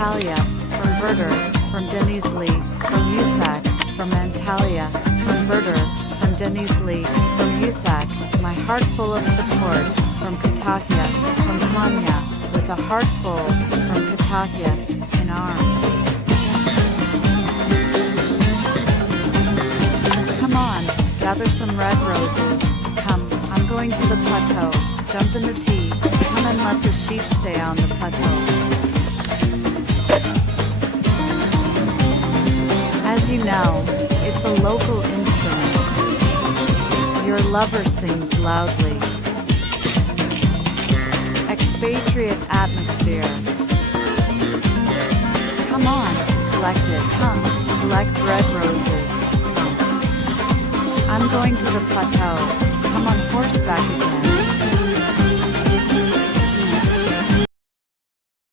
Antalya, from Verder, from Denizli, from Usak, from Antalya, from Verder, from Denizli, from Usak, my heart full of support, from Kütahya, from Konya, with a heart full, from Kütahya, in arms. Come on, gather some red roses. Come, I'm going to the plateau. Jump in the tea. Come and let the sheep stay on the plateau. As you know, it's a local instrument. Your lover sings loudly. Expatriate atmosphere. Come on, collect it. Come, collect red roses. I'm going to the plateau. Come on horseback again.